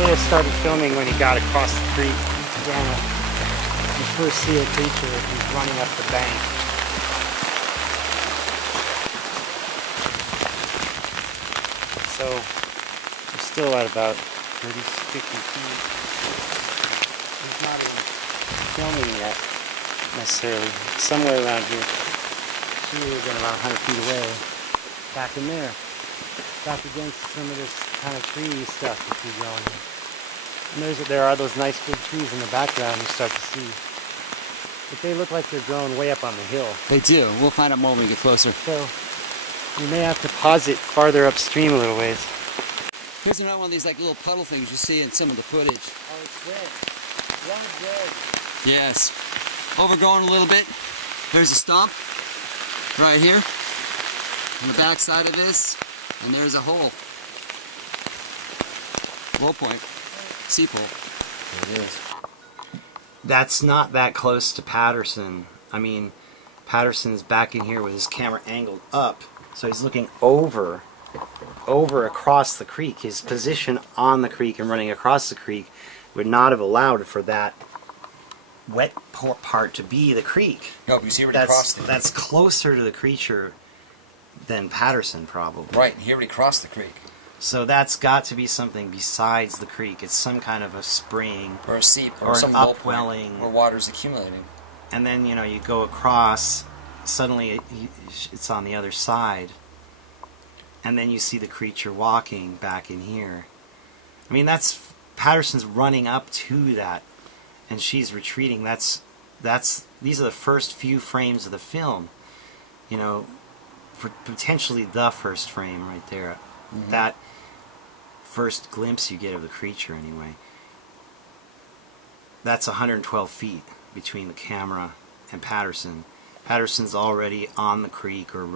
may have started filming when he got across the creek. Down you first see a creature who's running up the bank. So we're still at about 30, 50 feet. He's not even filming yet, necessarily. Somewhere around here. She would have been about 100 feet away. Back in there. Back against some of this kind of tree stuff that we growing here. And there are those nice big trees in the background you start to see. But they look like they're growing way up on the hill. They do. We'll find out more when we get closer. So we may have to pause it farther upstream a little ways. Here's another one of these like little puddle things you see in some of the footage. Oh, it's red. Young red. Yes. Overgrown a little bit. There's a stump right here on the back side of this, and there's a hole. Low point. Seep hole. There it is. That's not that close to Patterson. I mean, Patterson's back in here with his camera angled up, so he's looking over across the creek. His position on the creek and running across the creek would not have allowed for that wet part to be the creek. No, you see where he crossed the creek. That's closer to the creature than Patterson, probably. Right, here where he crossed the creek. So that's got to be something besides the creek. It's some kind of a spring or a seep or some an upwelling where water's accumulating. And then, you know, you go across, suddenly it's on the other side, and then you see the creature walking back in here. I mean, that's Patterson's running up to that, and she's retreating. These are the first few frames of the film. You know, potentially the first frame right there. Mm-hmm. That first glimpse you get of the creature, anyway. That's 112 feet between the camera and Patterson. Patterson's already on the creek or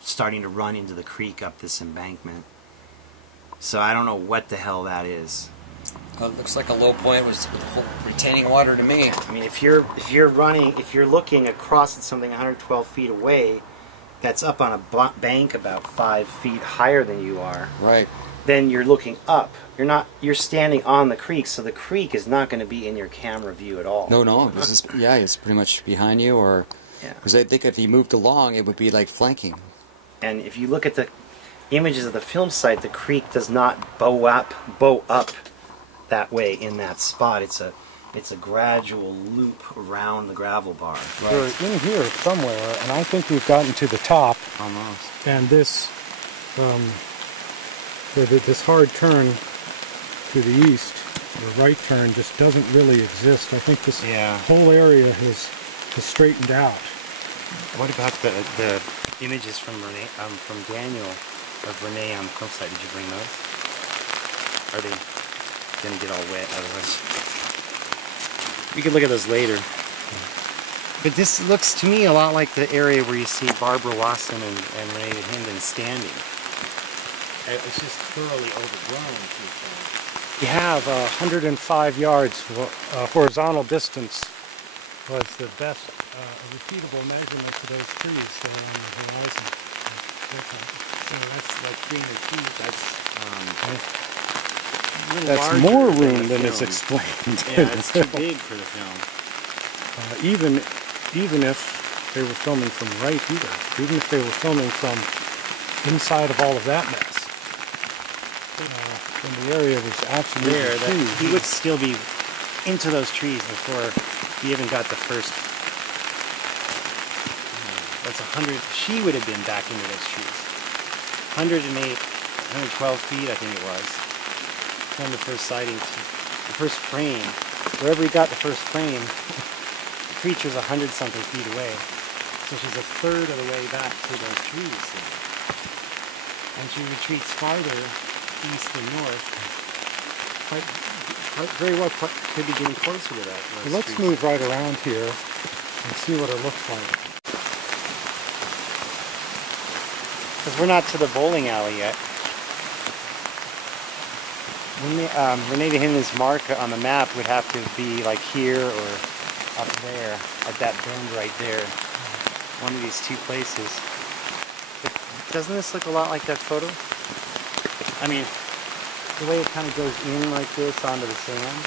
starting to run into the creek up this embankment. So I don't know what the hell that is. It looks like a low point was retaining water to me. I mean, if you're looking across at something 112 feet away, that's up on a bank about 5 feet higher than you are. Right. Then you're looking up. You're standing on the creek, so the creek is not going to be in your camera view at all. No. This is, yeah, it's pretty much behind you, or because I think if you moved along, it would be like flanking. And if you look at the images of the film site, the creek does not bow up that way in that spot. It's a gradual loop around the gravel bar. Right. We're in here somewhere, and I think we've gotten to the top. Almost. And this hard turn to the east, or right turn, just doesn't really exist. I think this whole area has straightened out. What about the images from Daniel of Renee on the film site? Did you bring those? Are they going to get all wet otherwise? We could look at those later. But this looks to me a lot like the area where you see Barbara Wasson and Renee Hinden standing. It's just thoroughly overgrown. You have 105 yards horizontal distance was the best repeatable measurement of those trees there on the horizon. So that's like 300 feet. That's more room than is explained. Yeah, it's too big for the film. Even if they were filming from right here, even if they were filming from inside of all of that mess, when the area was absolutely huge, he would still be into those trees before he even got the first. That's 100. She would have been back into those trees. 108, 112 feet, I think it was, from the first sighting to the first frame. Wherever he got the first frame, the creature's 100-something feet away. So she's a third of the way back to those trees. And she retreats farther east and north. Very well could be getting closer to that. Well, let's move right around here and see what it looks like. Because we're not to the bowling alley yet. Renee Hinden's mark on the map would have to be like here or up there, at that bend right there. One of these two places. But doesn't this look a lot like that photo? I mean, the way it kind of goes in like this onto the sand.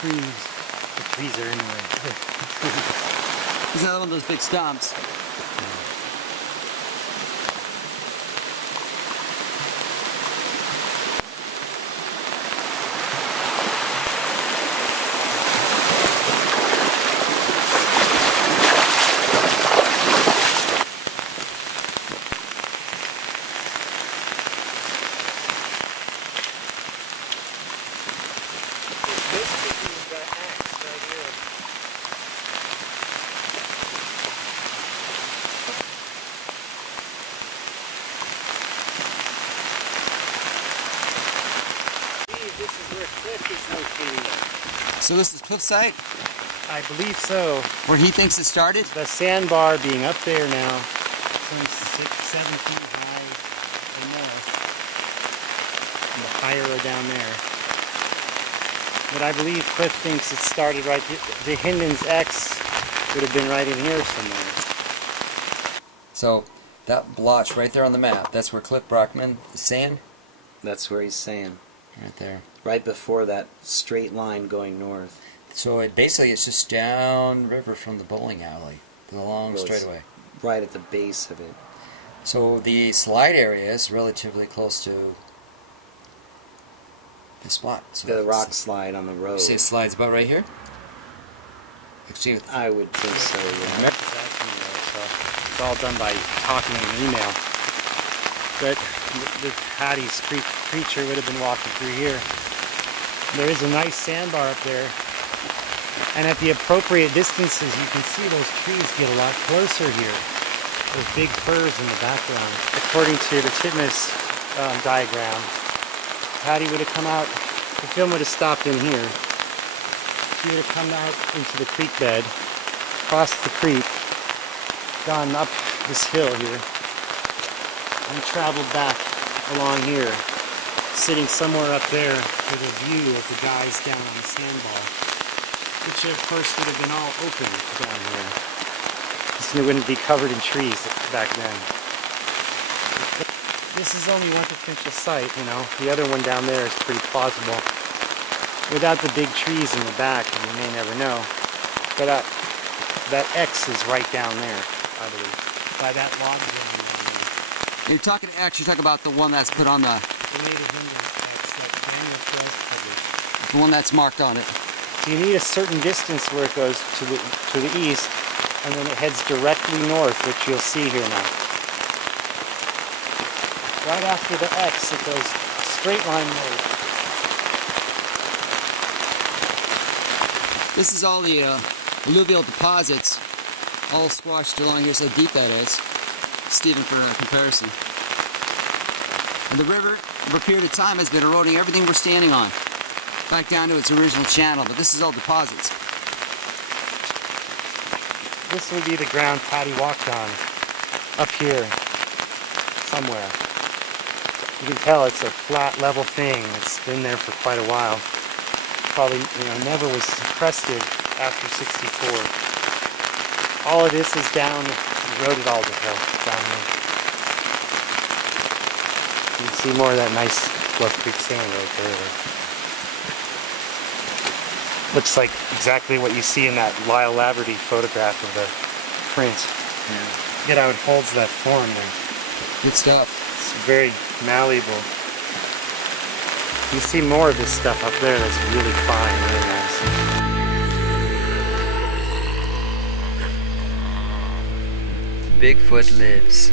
The trees are in the way. He's another one of those big stumps. So this is Cliff site? I believe so. Where he thinks it started? The sandbar being up there now, some 6-7 feet high or more. And the higher are down there. But I believe Cliff thinks it started right here. The Hindman's X would have been right in here somewhere. So that blotch right there on the map, that's where Cliff Brockman is saying? That's where he's saying. Right there. Right before that straight line going north. So it basically it's just down river from the bowling alley, the long straightaway. Right at the base of it. So the slide area is relatively close to the spot. So the rock slide on the road. You say it slides about right here? Actually, I would think so, yeah. It's all done by talking and email. But the Hattie's creature would have been walking through here. There is a nice sandbar up there. And at the appropriate distances, you can see those trees get a lot closer here. Those big firs in the background. According to the Titmus diagram, Hattie would have come out, the film would have stopped in here. She would have come out into the creek bed, crossed the creek, gone up this hill here, and traveled back along here, sitting somewhere up there with a view of the guys down on the sandbar, which of course would have been all open down here. So it wouldn't be covered in trees back then. But this is only one potential site, you know. The other one down there is pretty plausible. Without the big trees in the back, and you may never know. But that X is right down there, I believe, by that log jam. You're talking about the one that's put on the native Indian X, that Daniel Wells published. The one that's marked on it. So you need a certain distance where it goes to the east, and then it heads directly north, which you'll see here now. Right after the X, it goes straight line north. This is all the alluvial deposits, all squashed along here. So how deep that is, Stephen, for comparison. And the river, over a period of time, has been eroding everything we're standing on, back down to its original channel. But this is all deposits. This would be the ground Patty walked on, up here, somewhere. You can tell it's a flat, level thing. It's been there for quite a while. Probably, never was crested after '64. All of this is down, eroded all the hill down here. You can see more of that nice Bluff Creek sand right there. Looks like exactly what you see in that Lyle Laverty photograph of the print. Yeah. Get how it holds that form there. Good stuff. It's very malleable. You see more of this stuff up there that's really fine, really nice. BIGFOOT lives.